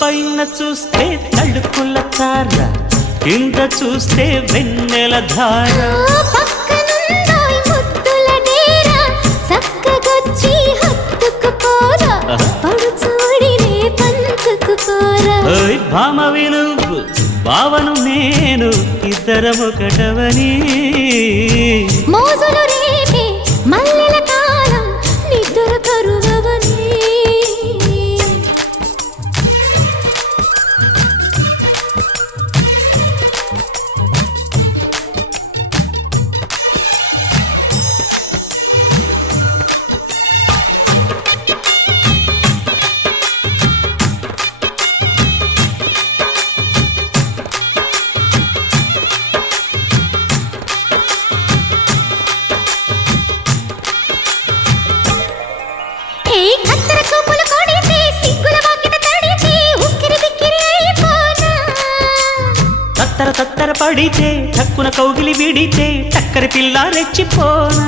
పైన చూస్తే తడుకుల తార, కింద చూస్తే వెన్నెల ధార. పక్కనుందోయ్ ముద్దుల డేరా, చక్కగొచ్చి హత్తుకుపోరా, పడుచూడినే పంచుకుపోరా. భామ విలువు భావను నేను, ఇద్దరమొకటవని. మోజులు రేపే మల్లెల కాలం, నిద్ర కరువవని. తత్తర తత్తర పడితే, తక్కున కౌగిలి విడితే, చక్కరి పిల్ల రెచ్చిపోనా.